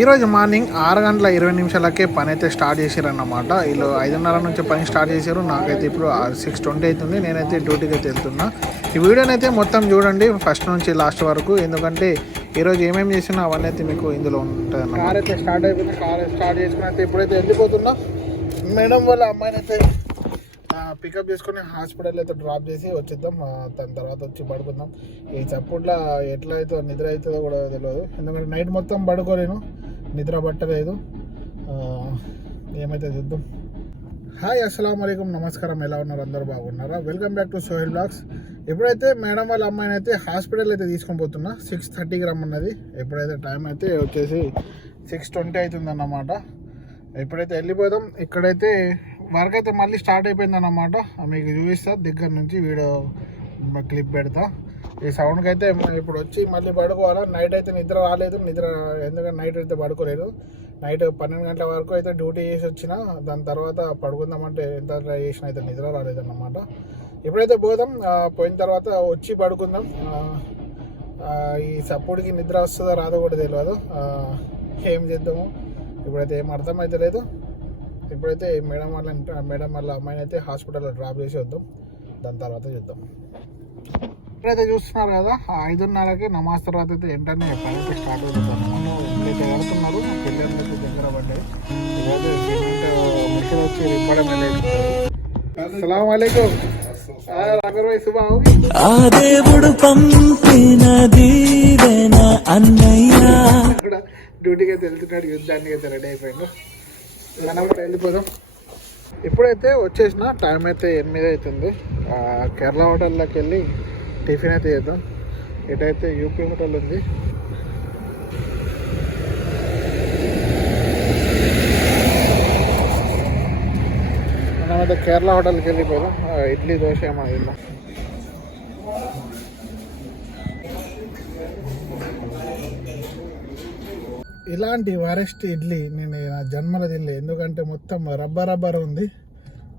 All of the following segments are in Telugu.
ఈరోజు మార్నింగ్ ఆరు గంటల ఇరవై నిమిషాలకే పని అయితే స్టార్ట్ చేశారన్నమాట వీళ్ళు ఐదున్నర నుంచి పని స్టార్ట్ చేశారు నాకైతే ఇప్పుడు సిక్స్ ట్వంటీ అవుతుంది నేనైతే డ్యూటీకి అయితే వెళ్తున్నా. ఈ వీడియోని అయితే మొత్తం చూడండి ఫస్ట్ నుంచి లాస్ట్ వరకు. ఎందుకంటే ఈరోజు ఏమేమి చేసినా అవన్నీ అయితే మీకు ఇందులో ఉంటుంది కార్ అయితే స్టార్ట్ అయిపోయింది. కార్ స్టార్ట్ చేసుకుని అయితే ఇప్పుడైతే వెళ్ళిపోతున్నా. మేడం వాళ్ళ అమ్మాయిని అయితే పికప్ చేసుకుని హాస్పిటల్ అయితే డ్రాప్ చేసి వచ్చేద్దాం. దాని తర్వాత వచ్చి పడుకుందాం. ఈ చప్పుట్ల ఎట్లా అవుతుందో నిద్ర అవుతుందో కూడా తెలియదు. ఎందుకంటే నైట్ మొత్తం పడుకోలేను. నిద్ర పట్టలేదు. ఏమైతే చూద్దాం. హాయ్ అస్సలం అయికం నమస్కారం. ఎలా ఉన్నారు? అందరూ బాగున్నారా? Welcome back to Sohel blogs. ఎప్పుడైతే మేడం వాళ్ళ అమ్మాయిని అయితే హాస్పిటల్ అయితే తీసుకొని పోతున్నా సిక్స్ థర్టీకి రమ్మన్నది. ఎప్పుడైతే టైం అయితే వచ్చేసి సిక్స్ ట్వంటీ అవుతుంది అన్నమాట ఎప్పుడైతే వెళ్ళిపోదాం ఇక్కడైతే వర్క్ అయితే మళ్ళీ స్టార్ట్ అయిపోయింది అన్నమాట మీకు చూపిస్తా దగ్గర నుంచి వీడియో క్లిప్ పెడతా. ఈ సౌండ్కి అయితే ఇప్పుడు వచ్చి మళ్ళీ పడుకోవాలా? నైట్ అయితే నిద్ర రాలేదు. నిద్ర ఎందుకంటే నైట్ అయితే పడుకోలేదు. నైట్ పన్నెండు గంటల వరకు అయితే డ్యూటీ చేసి వచ్చిన దాని తర్వాత పడుకుందామంటే ఎంత ట్రై చేసినా అయితే నిద్ర రాలేదన్నమాట. ఎప్పుడైతే పోదాం. పోయిన తర్వాత వచ్చి పడుకుందాం. ఈ సపోర్ట్కి నిద్ర వస్తుందో రాదో కూడా తెలియదు ఏం చేద్దాము ఇప్పుడైతే ఏం అర్థం లేదు. ఇప్పుడైతే మేడం వాళ్ళ మేడం వాళ్ళ అమ్మాయిని అయితే హాస్పిటల్లో డ్రాప్ చేసి వద్దాం దాని తర్వాత చూద్దాం. ఇప్పుడైతే చూస్తున్నారు కదా ఐదున్నరకి నమాజ్ తర్వాత అయితే వెంటనే పని స్టార్ట్ అవుతుంది. ఇప్పుడైతే కడుతున్నారు పిల్లలకి దగ్గర పడ్డాయి. మిషన్ వచ్చి రిప్పడం అస్సలం సుబా ఆ దేవుడు పంపిన దీవెన అన్నయ్య. అయితే వెళ్తున్నాడు యుద్ధానికి అయితే రెడీ అయిపోయిండు. మనం కూడా వెళ్ళిపోదాం. ఇప్పుడైతే వచ్చేసిన టైం అయితే ఎనిమిది అవుతుంది. కేరళ హోటల్లోకి వెళ్ళి టిఫిన్ అయితే చేద్దాం. ఇటైతే యూపీ హోటల్ ఉంది. మనమైతే కేరళ హోటల్కి వెళ్ళిపోదాం. ఇడ్లీ దోశ ఏమైనా ఇలాంటి వరెస్ట్ ఇడ్లీ నేను నా జన్మలో తినలే. ఎందుకంటే మొత్తం రబ్బర్ రబ్బర్ ఉంది.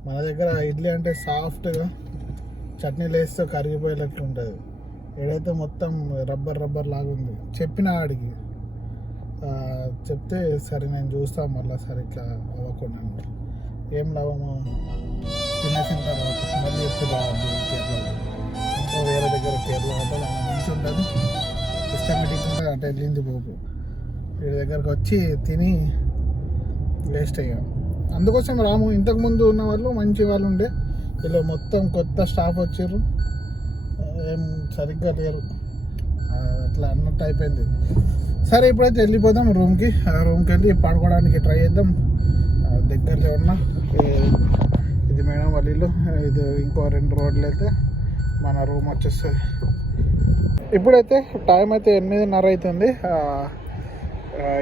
మన దగ్గర ఇడ్లీ అంటే సాఫ్ట్గా చట్నీలు వేస్తే కరిగిపోయేటట్టు ఉంటుంది. ఏడైతే మొత్తం రబ్బర్ రబ్బర్ లాగా ఉంది. చెప్పిన ఆడికి. చెప్తే సరే నేను చూస్తాను మళ్ళీ సరే ఇట్లా అవ్వకుండా ఏం లాభమో తినేసిన తర్వాత మళ్ళీ ఎప్పుడు రావద్దు వేరే దగ్గర కేరళ హోటల్ మంచి ఉంటుంది సిస్టమేటిక్ ఉంటుంది అటు వెళ్ళింది పోపు వీడి దగ్గరకు వచ్చి తిని వేస్ట్ అయ్యాం. అందుకోసం రాము ఇంతకుముందు ఉన్న వాళ్ళు మంచి వాళ్ళు ఉండే. వీళ్ళు మొత్తం కొత్త స్టాఫ్ వచ్చారు ఏం సరిగ్గా లేరు. అట్లా అన్నట్టు అయిపోయింది. సరే ఇప్పుడైతే వెళ్ళిపోదాం రూమ్కి. ఆ రూమ్కి వెళ్ళి పడుకోవడానికి ట్రై చేద్దాం. దగ్గరలో ఉన్న ఇది మేడం వాళ్ళ ఇల్లు. ఇది ఇంకో రెండు రోడ్లు అయితే మన రూమ్ వచ్చేస్తుంది ఇప్పుడైతే టైం అయితే ఎనిమిదిన్నర అవుతుంది.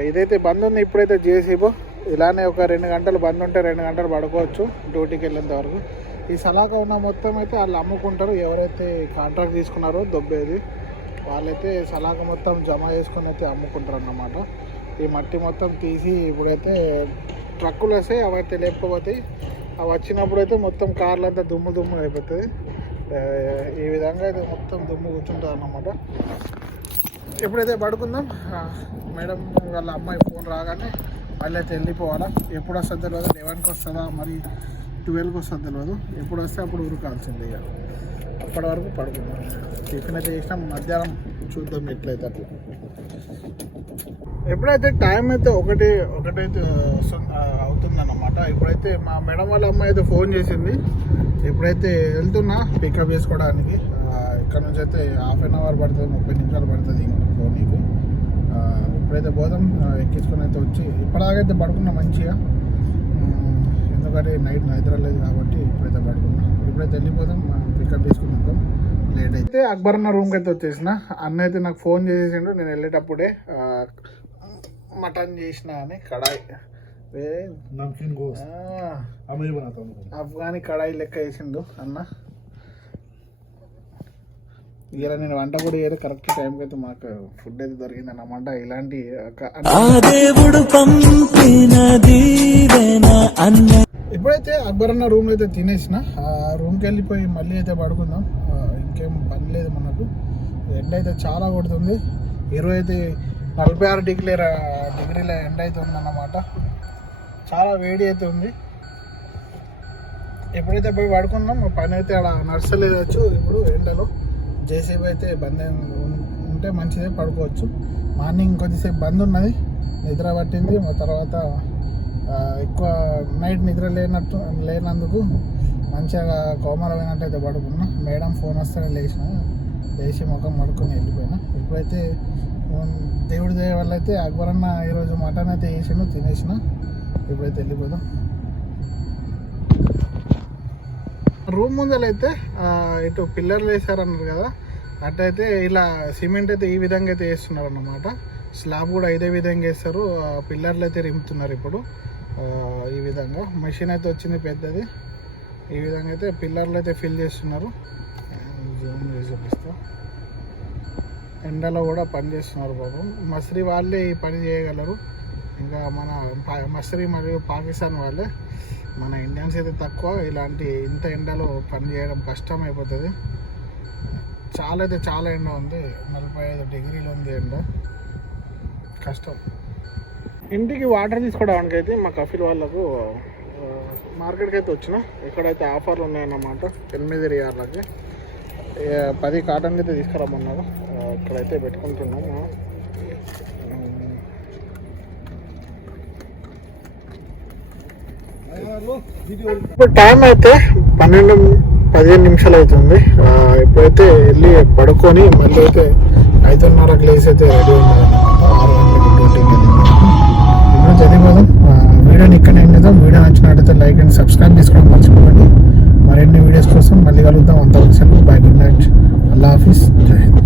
ఇదైతే బంద్ ఉంది ఇప్పుడైతే జేసీబో ఇలానే ఒక రెండు గంటలు బంద్ ఉంటే రెండు గంటలు పడుకోవచ్చు డ్యూటీకి వెళ్ళేంత వరకు. ఈ సలాక ఉన్న మొత్తం అయితే వాళ్ళు అమ్ముకుంటారు. ఎవరైతే కాంట్రాక్ట్ తీసుకున్నారో దొబ్బేది వాళ్ళైతే సలాక మొత్తం జమ చేసుకుని అయితే అమ్ముకుంటారు అన్నమాట. ఈ మట్టి మొత్తం తీసి ఇప్పుడైతే ట్రక్కులు వస్తాయి అవైతే లేకపోతే అవి వచ్చినప్పుడు అయితే మొత్తం కార్లు అంతా దుమ్ము దుమ్ము అయిపోతుంది. ఈ విధంగా అయితే మొత్తం దుమ్ము కూర్చుంటుంది అన్నమాట ఎప్పుడైతే పడుకుందాం మేడం వాళ్ళ అమ్మాయి ఫోన్ రాగానే మళ్ళీ అయితే వెళ్ళిపోవాలా? ఎప్పుడు వస్తుంది తెలియదు లెవెన్కి వస్తుందా మరి ట్వెల్వ్కి వస్తుంది తెలియదు ఎప్పుడు వస్తే అప్పుడు ఉరకాల్సింది ఇక. అప్పటి వరకు పడుకుందాం. టిఫిన్ అయితే చేసినాం మధ్యాహ్నం చూద్దాం ఎట్లయితే అట్లా. ఎప్పుడైతే టైం అయితే ఒకటి ఒకటైతే అవుతుందన్నమాట. ఇప్పుడైతే మా మేడం వాళ్ళ అమ్మాయి అయితే ఫోన్ చేసింది. ఎప్పుడైతే వెళ్తున్నా పికప్ చేసుకోవడానికి. ఇక్కడ నుంచి అయితే హాఫ్ అన్ అవర్ పడుతుంది ముప్పై నిమిషాలు పడుతుంది నీకు. ఇప్పుడైతే పోదాం ఎక్కించుకొని అయితే వచ్చి ఇప్పటిదాకైతే పడుకున్నాం మంచిగా. ఎందుకంటే నైట్ నిద్ర లేదు కాబట్టి ఇప్పుడైతే పడుకున్నా. ఇప్పుడైతే వెళ్ళిపోదాం పికప్ చేసుకున్నాం లేట్ అయితే అక్బర్ అన్న రూమ్కి అయితే వచ్చేసిన. అన్న అయితే నాకు ఫోన్ చేసేసిండు నేను వెళ్ళేటప్పుడే మటన్ చేసిన అని కడాయి. అఫ్ఘానీ కడాయి లెక్క వేసిండు అన్న. ఇలా నేను వంట కూడా చేయలేదు. కరెక్ట్ టైంకి అయితే మాకు ఫుడ్ అయితే దొరికింది అన్నమాట ఇలాంటి దేవుడు ఇప్పుడైతే అక్బర్ అన్న రూమ్ అయితే తినేసిన ఆ రూమ్కి వెళ్ళిపోయి మళ్ళీ అయితే పడుకుందాం. ఇంకేం పని లేదు మనకు. ఎండ అయితే చాలా కొడుతుంది. ఈరోజు అయితే నలభై ఆరు డిగ్రీ డిగ్రీ డిగ్రీల ఎండ అయితే ఉందన్నమాట. చాలా వేడి అయితే ఉంది. ఎప్పుడైతే పోయి పడుకున్నాం పని అయితే అలా నడుస్తలేదచ్చు ఇప్పుడు ఎండలో. జేసీబీ అయితే బంద్ ఉం- ఉంటే మంచిదే పడుకోవచ్చు. మార్నింగ్ కొద్దిసేపు బంద్ ఉన్నది నిద్ర పట్టింది. తర్వాత ఎక్కువ నైట్ నిద్ర లేనట్టు లేనందుకు మంచిగా కోమరమైనట్టు అయితే పడుకున్నా. మేడం ఫోన్ వస్తే లేచిన లేచి ముఖం పడుకొని వెళ్ళిపోయినా. ఇప్పుడైతే దేవుడి దయ వల్ల అయితే అక్బర్ అన్న ఈరోజు మటన్ అయితే వేసాను తినేసిన. ఇప్పుడైతే వెళ్ళిపోదాం. రూమ్ ముందలైతే ఇటు పిల్లర్లు వేసారన్నారు కదా అట్టయితే ఇలా సిమెంట్ అయితే ఈ విధంగా అయితే వేస్తున్నారు అన్నమాట స్లాబ్ కూడా ఇదే విధంగా వేస్తారు. పిల్లర్లు అయితే రింపుతున్నారు ఇప్పుడు. ఈ విధంగా. మెషిన్ అయితే వచ్చింది పెద్దది. ఈ విధంగా అయితే పిల్లర్లు అయితే ఫిల్ చేస్తున్నారు. జూమ్ చూపిస్తా. ఎండలో కూడా పని చేస్తున్నారు బాబు. మసరి వాళ్ళే ఈ పని చేయగలరు. ఇంకా మన మసిరి మసరి మరియు పాకిస్తాన్ వాళ్ళే. మన ఇండియన్స్ అయితే తక్కువ ఇలాంటి ఇంత ఎండలో పని చేయడం కష్టం అయిపోతుంది చాలా అయితే చాలా ఎండ ఉంది నలభై ఐదు డిగ్రీలు ఉంది ఎండ. కష్టం. ఇంటికి వాటర్ తీసుకోవడానికి అయితే మా కఫీల్ వాళ్ళకు మార్కెట్కి అయితే వచ్చిన. ఇక్కడైతే ఆఫర్లు ఉన్నాయన్నమాట ఎనిమిది రియార్లకి పది కాటన్కి అయితే తీసుకురామన్నారు ఇక్కడైతే పెట్టుకుంటున్నాము. ఇప్పుడు టైం అయితే పన్నెండు పదిహేను నిమిషాలు అవుతుంది. ఇప్పుడైతే వెళ్ళి పడుకొని మళ్ళీ అయితే ఐదున్నర గ్లేస్ అయితే రెడీ ఉన్నదన్నమాట ఆరు గంటలకు డ్యూటీకి ఇప్పుడు చదివిపోదాం వీడియోని ఇక్కడ ఏం లేదా వీడియో నచ్చినట్టయితే లైక్ అండ్ సబ్స్క్రైబ్ చేసుకోవడం మర్చిపోకండి. మరిన్ని వీడియోస్ కోసం మళ్ళీ కలుగుతాం అంతవరకు బై గుడ్ నైట్ అల్లా హాఫీస్ జై హింద్.